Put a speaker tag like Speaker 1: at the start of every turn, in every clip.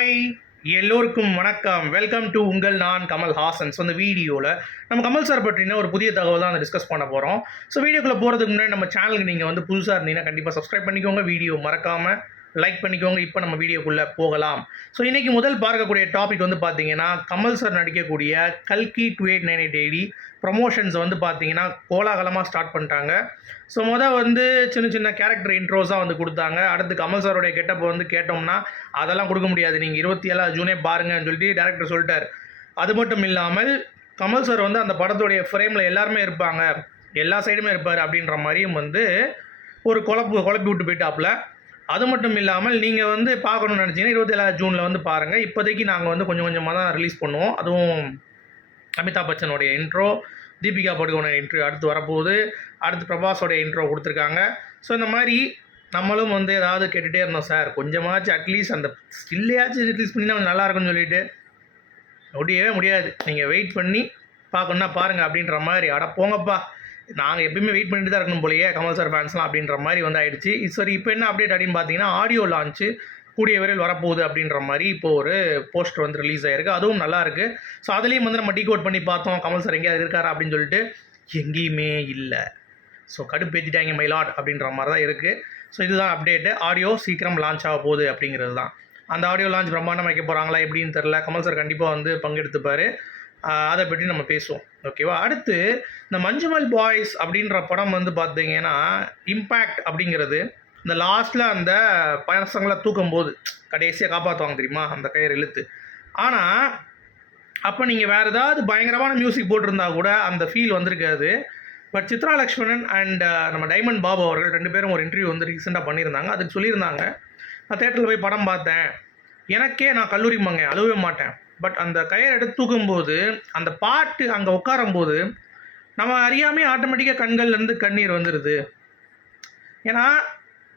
Speaker 1: Hi எல்லோருக்கும் வணக்கம். Welcome to உங்கள் நான் கமல் ஹாசன். ஸோ இந்த வீடியோவில் நம்ம கமல் சார் பற்றின ஒரு புதிய தகவல் தான் டிஸ்கஸ் பண்ண போகிறோம் ஸோ வீடியோக்குள்ளே போகிறதுக்கு முன்னாடி நம்ம சேனலுக்கு நீங்கள் வந்து புதுசாக இருந்தீங்கன்னா கண்டிப்பாக சப்ஸ்கிரைப் பண்ணிக்கோங்க. வீடியோ மறக்காமல் லைக் பண்ணிக்கோங்க. இப்போ நம்ம வீடியோக்குள்ளே போகலாம். ஸோ இன்றைக்கி முதல் பார்க்கக்கூடிய டாபிக் வந்து பார்த்தீங்கன்னா கமல் சார் நடிக்கக்கூடிய கல்கி two eight nine eight AD promotions வந்து பார்த்தீங்கன்னா கோலாகலமாக ஸ்டார்ட் பண்ணிட்டாங்க. ஸோ மொதல் வந்து சின்ன சின்ன கேரக்டர் இன்ட்ரோஸாக வந்து கொடுத்தாங்க. அடுத்து கமல் சாருடைய கெட்டப் வந்து கேட்டோம்னா அதெல்லாம் கொடுக்க முடியாது. நீங்கள் இருபத்தி ஏழாவது ஜூனே பாருங்கன்னு சொல்லிட்டு டேரக்டர் சொல்லிட்டார். அது மட்டும் இல்லாமல் கமல் சார் வந்து அந்த படத்துடைய ஃப்ரேமில் எல்லாருமே இருப்பாங்க. எல்லா சைடுமே இருப்பார் அப்படின்ற மாதிரியும் வந்து ஒரு குழப்பு குழப்பி விட்டு போயிட்டாப்புல. அது மட்டும் இல்லாமல் நீங்கள் வந்து பார்க்கணும்னு நினச்சிங்கன்னா இருபத்தேழாவது ஜூனில் வந்து பாருங்கள் இப்போதைக்கு நாங்கள் வந்து கொஞ்சம் கொஞ்சமாக தான் ரிலீஸ் பண்ணுவோம். அதுவும் அமிதாப் பச்சனுடைய இன்ட்ரோ தீபிகா படுகோனோட இன்ட்ரோ அடுத்து வரப்போகுது. அடுத்து பிரபாஸோடைய இன்ட்ரோ கொடுத்துருக்காங்க. ஸோ இந்த மாதிரி நம்மளும் வந்து ஏதாவது கேட்டுகிட்டே இருந்தோம் சார். கொஞ்சமாச்சும் அட்லீஸ்ட் அந்த ஸ்டில்லையாச்சும் ரிலீஸ் பண்ணி நம்ம நல்லா இருக்கும்னு சொல்லிட்டு. முடியவே முடியாது. நீங்கள் வெயிட் பண்ணி பார்க்கணுன்னா பாருங்கள் அப்படின்ற மாதிரி. அட போங்கப்பா. நாங்கள் எப்பயுமே வெயிட் பண்ணிட்டு தான் இருக்கணும் போலயே கமல் சார் ஃபேன்ஸ்லாம் அப்படின்ற மாதிரி வந்து ஆயிடுச்சு. சரி இப்போ என்ன அப்டேட் அப்படின்னு பார்த்தீங்கன்னா ஆடியோ லான்ச்சு கூடிய விரைவில் வரப்போகுது அப்படின்ற மாதிரி இப்போ ஒரு போஸ்டர் வந்து ரிலீஸ் ஆயிருக்கு. அதுவும் நல்லா இருக்கு. ஸோ அதுலேயும் வந்து நம்ம டீகோட் பண்ணி பார்த்தோம். கமல் சார் எங்கேயாவது இருக்காரா அப்படின்னு சொல்லிட்டு எங்கேயுமே இல்லை. ஸோ கடுப்பேற்றிட்டாங்க மயிலாட் அப்படின்ற மாதிரி தான் இருக்குது ஸோ இதுதான் அப்டேட்டு ஆடியோ சீக்கிரம் லான்ச் ஆக போகுது அப்படிங்கிறது தான் அந்த ஆடியோ லான்ச் பிரம்மாண்டம் வைக்க போகிறாங்களா எப்படின்னு தெரில கமல் சார் கண்டிப்பாக வந்து பங்கெடுத்துப்பார். அதை பற்றி நம்ம பேசுவோம். ஓகேவா அடுத்து இந்த மஞ்சுமல் பாய்ஸ் அப்படின்ற படம் வந்து பார்த்தீங்கன்னா இம்பேக்ட் அப்படிங்கிறது இந்த லாஸ்ட்டில் அந்த பசங்களை தூக்கும் போது கடைசியாக காப்பாற்றுவாங்க தெரியுமா? அந்த கயிறு இழுத்து. ஆனால் அப்போ நீங்கள் வேறு ஏதாவது பயங்கரமான மியூசிக் போட்டிருந்தா கூட அந்த ஃபீல் வந்திருக்காது. பட் சித்ரா லக்ஷ்மணன் அண்ட் நம்ம டைமண்ட் பாபு அவர்கள் ரெண்டு பேரும் ஒரு இன்டர்வியூ வந்து ரீசெண்டாக பண்ணியிருந்தாங்க. அதுக்கு சொல்லியிருந்தாங்க. நான் தேட்டரில் போய் படம் பார்த்தேன். எனக்கே நான் கல்லூரி மங்க அழுவே மாட்டேன். பட் அந்த கயிறு எடுத்து தூக்கும்போது அந்த பாட்டு அங்கே உட்காரும்போது நம்ம அறியாமே ஆட்டோமேட்டிக்காக கண்கள்லேருந்து கண்ணீர் வந்துடுது ஏன்னா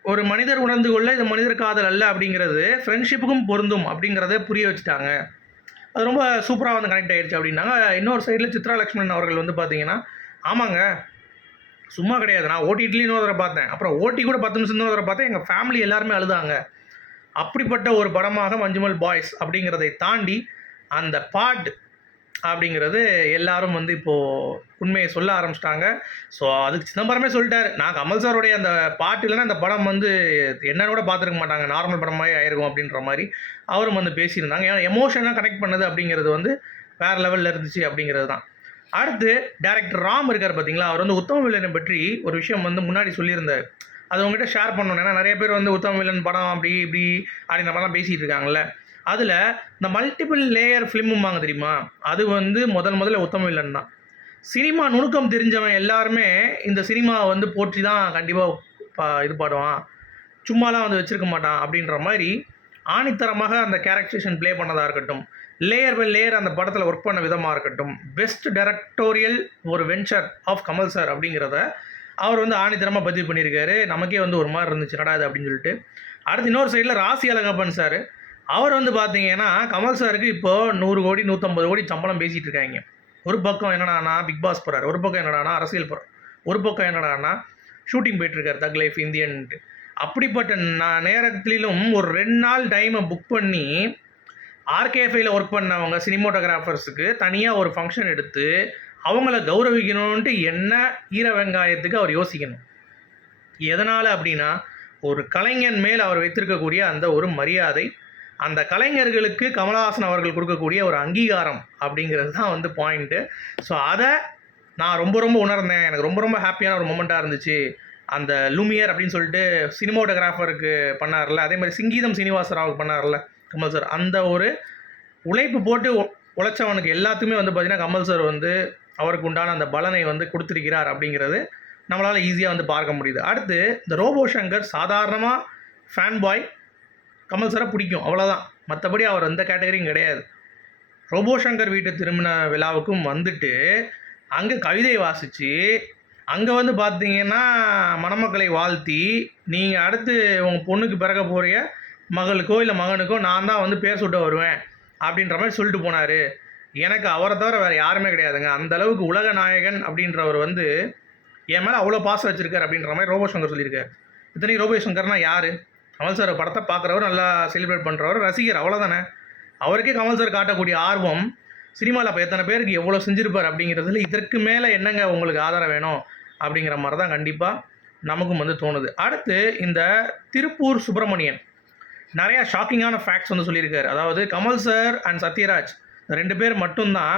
Speaker 1: ஒரு மனிதர் உணர்ந்து கொள்ள இது மனிதர் காதல் அல்ல அப்படிங்கிறது ஃப்ரெண்ட்ஷிப்புக்கும் பொருந்தும் அப்படிங்கிறத புரிய வச்சுட்டாங்க. அது ரொம்ப சூப்பராக வந்து கனெக்ட் ஆகிடுச்சு அப்படின்னாங்க. இன்னொரு சைடில் சித்ரா லக்ஷ்மணன் அவர்கள் வந்து பார்த்தீங்கன்னா ஆமாங்க சும்மா கிடையாது. நான் ஓடிடிலையும் இன்னொரு பார்த்தேன். அப்புறம் ஓட்டி கூட பத்து நிமிஷம் இன்னொரு தடவை பார்த்தேன். எங்கள் ஃபேமிலி எல்லாருமே அழுதாங்க. அப்படிப்பட்ட ஒரு படமாக மஞ்சுமல் பாய்ஸ் அப்படிங்கிறதை தாண்டி அந்த பாட் அப்படிங்கிறது எல்லாரும் வந்து இப்போது உண்மையை சொல்ல ஆரம்பிச்சிட்டாங்க. ஸோ அதுக்கு சிதம்பரமே சொல்லிட்டார். நான் கமல் சாருடைய அந்த பாட்டு இல்லைன்னா அந்த படம் வந்து என்ன கூட பார்த்துருக்க மாட்டாங்க. நார்மல் படமாகவே ஆயிருக்கும் அப்படின்ற மாதிரி அவரும் வந்து பேசியிருந்தாங்க. ஏன்னா எமோஷனாக கனெக்ட் பண்ணது அப்படிங்கிறது வந்து வேறு லெவலில் இருந்துச்சு அப்படிங்கிறது தான். அடுத்து டேரக்டர் ராம் இருக்கார் பார்த்தீங்களா அவர் வந்து உத்தம வில்லனை பற்றி ஒரு விஷயம் வந்து முன்னாடி சொல்லியிருந்தார். அது உங்ககிட்ட ஷேர் பண்ணணும். ஏன்னா நிறைய பேர் வந்து உத்தம வில்லன் படம் அப்படி இப்படி அப்படின்ற மாதிரிலாம் பேசிகிட்டு இருக்காங்கல்ல. அதில் இந்த மல்டிபிள் லேயர் ஃபிலிமும்பாங்க தெரியுமா? அது வந்து முதல் முதல்ல உத்தம இல்லைன்னா தான். சினிமா நுணுக்கம் தெரிஞ்சவன் எல்லாருமே இந்த சினிமாவை வந்து போற்றி தான் கண்டிப்பாக இது பாடுவான். சும்மாலாம் வந்து வச்சுருக்க மாட்டான் அப்படின்ற மாதிரி ஆணித்தரமாக அந்த கேரக்டரைசேஷன் ப்ளே பண்ணதாக இருக்கட்டும். லேயர் பை லேயர் அந்த படத்தில் ஒர்க் பண்ண விதமாக இருக்கட்டும். பெஸ்ட் டைரக்டோரியல் ஒரு வென்ச்சர் ஆஃப் கமல் சார் அப்படிங்கிறத அவர் வந்து ஆணித்தரமாக பதிவு பண்ணியிருக்காரு. நமக்கே வந்து ஒரு மாதிரி இருந்துச்சு. நடாது அப்படின்னு சொல்லிட்டு. அடுத்து இன்னொரு சைடில் ராசி அழகப்பன் சார் அவர் வந்து பார்த்தீங்கன்னா கமல் சாருக்கு இப்போது நூறு கோடி நூற்றம்பது கோடி சம்பளம் பேசிகிட்டு இருக்காங்க. ஒரு பக்கம் என்னடானா பிக் பாஸ் போகிறார் ஒரு பக்கம் என்னடானா அரசியல் போகிறார் ஒரு பக்கம் என்னடானா ஷூட்டிங் போயிட்டுருக்கார் தக் லைஃப் இந்தியன்ட்டு அப்படிப்பட்ட நான் நேரத்திலும் ஒரு ரெண்டு நாள் டைமை புக் பண்ணி ஆர்கேஎஃப்ஐயில் ஒர்க் பண்ணவங்க சினிமோட்டோகிராஃபர்ஸுக்கு தனியாக ஒரு ஃபங்க்ஷன் எடுத்து அவங்கள கௌரவிக்கணுன்ட்டு என்ன ஈர வெங்காயத்துக்கு அவர் யோசிக்கணும். எதனால் அப்படின்னா ஒரு கலைஞன் மேல் அவர் வைத்திருக்கக்கூடிய அந்த ஒரு மரியாதை அந்த கலைஞர்களுக்கு கமலஹாசன் அவர்கள் கொடுக்கக்கூடிய ஒரு அங்கீகாரம் அப்படிங்கிறது தான் வந்து பாயிண்ட்டு ஸோ அதை நான் ரொம்ப ரொம்ப உணர்ந்தேன். எனக்கு ரொம்ப ரொம்ப ஹாப்பியான ஒரு மூமெண்ட்டாக இருந்துச்சு. அந்த லூமியர் அப்படின்னு சொல்லிட்டு சினிமோட்டோகிராஃபருக்கு பண்ணார்ல. அதே மாதிரி சிங்கீதம் சீனிவாசராவுக்கு பண்ணார்ல கமல் சார் அந்த ஒரு உழைப்பு போட்டு உழைச்சவனுக்கு எல்லாத்துக்குமே வந்து பார்த்திங்கன்னா கமல் சார் வந்து அவருக்கு உண்டான அந்த பலனை வந்து கொடுத்துருக்கிறார் அப்படிங்கிறது நம்மளால் ஈஸியாக வந்து பார்க்க முடியுது. அடுத்து இந்த ரோபோ சங்கர் சாதாரணமாக ஃபேன் பாய் கமல் சாரை பிடிக்கும் அவ்வளோதான் மற்றபடி அவர் எந்த கேட்டகரியும் கிடையாது. ரோபோ சங்கர் வீட்டு திருமண விழாவுக்கும் வந்துட்டு அங்கே கவிதை வாசித்து அங்கே வந்து பார்த்தீங்கன்னா மணமக்களை வாழ்த்தி நீங்கள் அடுத்து உங்கள் பொண்ணுக்கு பிறக்க போகிற மகளுக்கோ இல்லை மகனுக்கோ நான் தான் வந்து பேர் வருவேன் அப்படின்ற மாதிரி சொல்லிட்டு போனார். எனக்கு அவரை தவிர வேறு யாருமே கிடையாதுங்க. அந்த அளவுக்கு உலக நாயகன் அப்படின்றவர் வந்து என் மேலே அவ்வளோ பாசம் வச்சுருக்கார் அப்படின்ற மாதிரி ரோபோ சங்கர் சொல்லியிருக்காரு. இத்தனை ரோபோ யார்? கமல் சார் படத்தை பார்க்குறவர் நல்லா செலிப்ரேட் பண்ணுறவர் ரசிகர் அவ்வளோதானே அவருக்கே கமல் சார் காட்டக்கூடிய ஆர்வம் சினிமாவில் அப்போ எத்தனை பேருக்கு எவ்வளோ செஞ்சுருப்பார் அப்படிங்கிறதுல இதற்கு மேலே என்னங்க உங்களுக்கு ஆதாரம் வேணும் அப்படிங்கிற மாதிரி தான் கண்டிப்பாக நமக்கும் வந்து தோணுது. அடுத்து இந்த திருப்பூர் சுப்பிரமணியன். நிறையா ஷாக்கிங்கான ஃபேக்ட்ஸ் வந்து சொல்லியிருக்காரு. அதாவது கமல் சார் அண்ட் சத்யராஜ் இந்த ரெண்டு பேர் மட்டும்தான்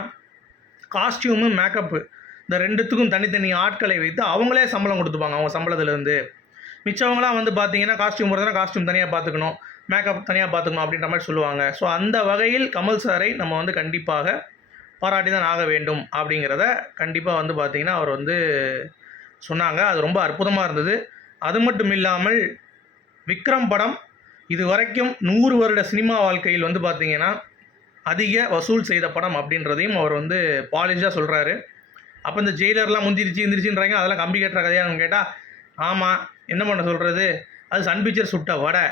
Speaker 1: காஸ்டியூமு மேக்கப்பு இந்த ரெண்டுத்துக்கும் தனித்தனி ஆட்களை வைத்து அவங்களே சம்பளம் கொடுத்துப்பாங்க. அவங்க சம்பளத்துலேருந்து மிச்சவங்களாம் வந்து பார்த்தீங்கன்னா காஸ்ட்யூம் போடுறதுனா காஸ்ட்யூம் தனியாக பார்த்துக்கணும் மேக்கப் தனியாக பார்த்துக்கணும் அப்படின்ற மாதிரி சொல்லுவாங்க. ஸோ அந்த வகையில் கமல் சாரை நம்ம வந்து கண்டிப்பாக பாராட்டி தான் ஆக வேண்டும் அப்படிங்கிறத கண்டிப்பாக வந்து பார்த்திங்கன்னா அவர் வந்து சொன்னாங்க. அது ரொம்ப அற்புதமாக இருந்தது. அது மட்டும் இல்லாமல் விக்ரம் படம் இது வரைக்கும் நூறு வருட சினிமா வாழ்க்கையில் வந்து பார்த்திங்கன்னா அதிக வசூல் செய்த படம் அப்படின்றதையும் அவர் வந்து பாலிஷாக சொல்கிறாரு அப்போ இந்த ஜெயிலர்லாம் முந்திரிச்சு இருந்துருச்சுன்றாங்க அதெல்லாம் கம்பி கட்டுற கதையான்னு கேட்டால் ஆமாம் என்ன பண்ண சொல்கிறது அது சன் பிக்சர் சுட்ட வடை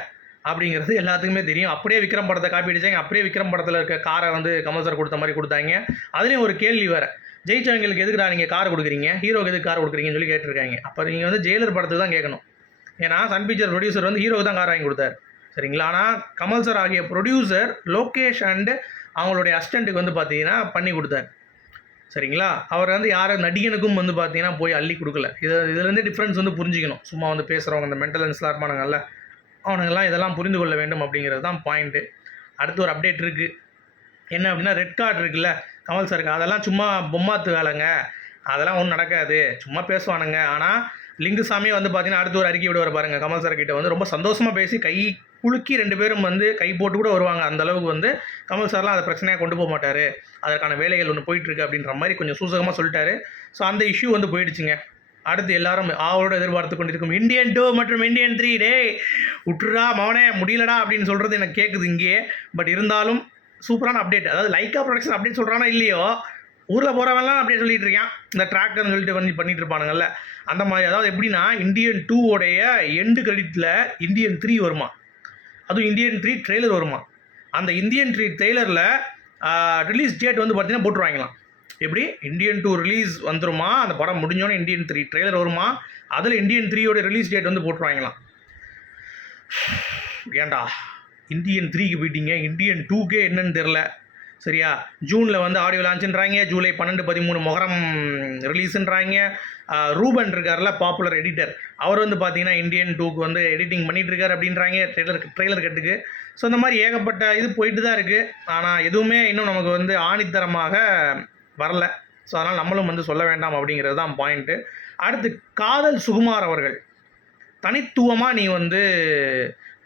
Speaker 1: அப்படிங்கிறது எல்லாத்துக்குமே தெரியும். அப்படியே விக்ரம் படத்தை காப்பி அடித்தாங்க அப்படியே விக்ரம் படத்தில் இருக்க காரை வந்து கமல் சார் கொடுத்த மாதிரி கொடுத்தாங்க. அதுலேயும் ஒரு கேள்வி வேறு. ஜெயிச்சவங்களுக்கு எதுக்குடா நீங்கள் கார் கொடுக்குறீங்க? ஹீரோக்கு எதுக்கு கார் கொடுக்குறீங்கன்னு சொல்லி கேட்டிருக்காங்க. அப்போ நீங்கள் வந்து ஜெயிலர் படத்துக்கு தான் கேட்கணும். ஏன்னா சன் பிக்சர் ப்ரொடியூசர் வந்து ஹீரோக்கு தான் கார் வாங்கி கொடுத்தாரு. சரிங்களா? ஆனால் கமல் சார் ஆகிய ப்ரொடியூசர் லோகேஷ் அண்டு அவங்களுடைய அஸ்டண்ட்டுக்கு வந்து பார்த்தீங்கன்னா பண்ணி கொடுத்தாரு. சரிங்களா? அவர் வந்து யார் நடிகனுக்கும் வந்து பார்த்தீங்கன்னா போய் அள்ளி கொடுக்கல. இது இதுலேருந்து டிஃப்ரென்ஸ் வந்து புரிஞ்சிக்கணும். சும்மா வந்து பேசுகிறவங்க இந்த மென்டல் ஹெல்ஸ்லாம் இருப்பானுங்கல்ல அவனுங்கெல்லாம் இதெல்லாம் புரிந்து கொள்ள வேண்டும் அப்படிங்கிறது தான் பாயிண்ட்டு அடுத்து ஒரு அப்டேட் இருக்குது என்ன அப்படின்னா ரெட் கார்டு இருக்குல்ல கமல் சாருக்கு அதெல்லாம் சும்மா பொம்மாத்து வேலைங்க. அதெல்லாம் ஒன்றும் நடக்காது. சும்மா பேசுவானுங்க. ஆனால் லிங்குசாமியே வந்து பார்த்தீங்கன்னா அடுத்து ஒரு அறிக்கை விடுவார் பாருங்கள் கமல் சார் கிட்ட வந்து ரொம்ப சந்தோஷமாக பேசி கை குலுக்கி ரெண்டு பேரும் வந்து கை போட்டு கூட வருவாங்க. அந்த அளவுக்கு வந்து கமல் சார்லாம் அதை பிரச்சனையாக கொண்டு போக மாட்டார். அதற்கான வேலைகள் ஒன்று போயிட்டுருக்கு அப்படின்ற மாதிரி கொஞ்சம் சூசகமாக சொல்லிட்டாரு. ஸோ அந்த இஷ்யூ வந்து போயிடுச்சுங்க. அடுத்து எல்லாரும் ஆவலோட எதிர்பார்த்து கொண்டிருக்கும் இந்தியன் டூ மற்றும் இந்தியன் த்ரீ டே உற்றுடா மவனே முடியலடா அப்படின்னு சொல்கிறது எனக்கு கேட்குது இங்கேயே. பட் இருந்தாலும் சூப்பரான அப்டேட் அதாவது லைக்கா ப்ரொடக்ஷன் அப்டேட் சொல்கிறானா இல்லையோ ஊரில் போகிறவன்லாம் அப்படியே சொல்லிட்டு இருக்கான். இந்த ட்ராக்கர்னு சொல்லிட்டு பண்ணி பண்ணிட்டு இருப்பானுங்கல்ல. அந்த மாதிரி அதாவது எப்படின்னா இந்தியன் டூவோடைய எண்டு கிரெடிட்டில் இந்தியன் த்ரீ வருமா? அதுவும் இந்தியன் த்ரீ ட்ரெய்லர் வருமா? அந்த இந்தியன் த்ரீ ட்ரெய்லரில் ரிலீஸ் டேட் வந்து பார்த்தீங்கன்னா போட்டுருவாங்களாம். எப்படி? இந்தியன் டூ ரிலீஸ் வந்துருமா? அந்த படம் முடிஞ்சோன்னே இந்தியன் த்ரீ ட்ரெய்லர் வருமா? அதில் இந்தியன் த்ரீயோட ரிலீஸ் டேட் வந்து போட்டுருவாங்களாம். ஏண்டா இந்தியன் த்ரீக்கு போயிட்டீங்க. இந்தியன் டூக்கே என்னன்னு தெரில சரியா? ஜூனில் வந்து ஆடியோ லான்ச்சுன்றாங்க ஜூலை பன்னெண்டு பதிமூணு முகரம் ரிலீஸுன்றாங்க ரூபன் இருக்கார்ல பாப்புலர் எடிட்டர் அவர் வந்து பார்த்தீங்கன்னா இந்தியன் டூக்கு வந்து எடிட்டிங் பண்ணிகிட்ருக்கார் அப்படின்றாங்க. ட்ரெய்லர் ட்ரெய்லர் கட்டுக்கு. ஸோ இந்த மாதிரி ஏகப்பட்ட இது போயிட்டு தான் இருக்குது ஆனால் எதுவுமே இன்னும் நமக்கு வந்து ஆணித்தரமாக வரல. ஸோ அதனால் நம்மளும் வந்து சொல்ல வேண்டாம் அப்படிங்கிறது தான் பாயிண்ட்டு அடுத்து காதல் சுகுமார் அவர்கள். தனித்துவமாக நீ வந்து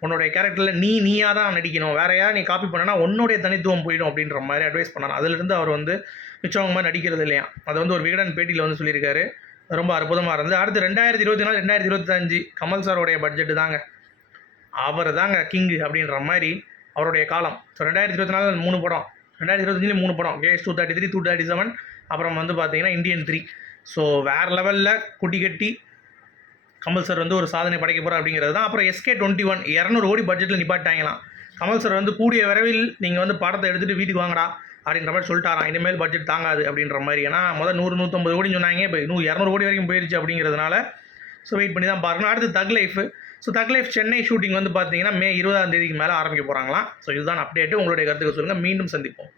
Speaker 1: உன்னுடைய கேரக்டரில் நீ நீயாக தான் நடிக்கணும். வேற யார் நீ காப்பி பண்ணனா உன்னுடைய தனித்துவம் போயிடும் அப்படின்ற மாதிரி அட்வைஸ் பண்ணார். அதிலிருந்து அவர் வந்து மிச்சவங்க மாதிரி நடிக்கிறது இல்லையா? அதை வந்து ஒரு விகடன் பேட்டியில் வந்து சொல்லியிருக்காரு. ரொம்ப அற்புதமாக இருந்தது. அடுத்து ரெண்டாயிரத்தி இருபத்தி நாலு ரெண்டாயிரத்தி இருபத்தஞ்சு கமல் சாரோடைய பட்ஜெட்டு தாங்க. அவர் தாங்க கிங்கு அப்படின்ற மாதிரி அவருடைய காலம். ஸோ ரெண்டாயிரத்தி இருபத்தி நாலு மூணு படம். ரெண்டாயிரத்தி இருபத்தஞ்சிலே மூணு படம். KS two thirty three two thirty seven அப்புறம் வந்து பார்த்தீங்கன்னா இந்தியன் த்ரீ ஸோ வேறு லெவலில் குட்டி கட்டி கமல் சார் வந்து ஒரு சாதனை படைக்க போகிறார் அப்படிங்கிறது தான். அப்புறம் எஸ்கே டுவெண்ட்டி ஒன் இரநூறு கோடி பட்ஜெட்டில் நிப்பாட்டாங்களாம் கமல் சார் வந்து கூடிய விரைவில் நீங்கள் வந்து படத்தை எடுத்துகிட்டு வீட்டுக்கு வாங்கடா அப்படின்ற மாதிரி சொல்லிட்டாராம். இனிமேல் பட்ஜெட் தாங்காது அப்படின்ற மாதிரி. ஏன்னா முதல் நூறு நூற்றம்பது கோடி சொன்னாங்க. இப்போ நூறு இரநூறு கோடி வரைக்கும் போயிருச்சு அப்படிங்கிறதுனால ஸோ வெயிட் பண்ணி தான் பார்க்கணும். அடுத்து Thug Life so Thug Life Chennai shooting வந்து பார்த்தீங்கன்னா மே இருபதாம் தேதிக்கு மேலே ஆரம்பிக்க போகிறாங்களாம் ஸோ இதுதான் அப்டேட்டு உங்களுடைய கருத்துக்கு சொல்லுங்கள் மீண்டும் சந்திப்போம்.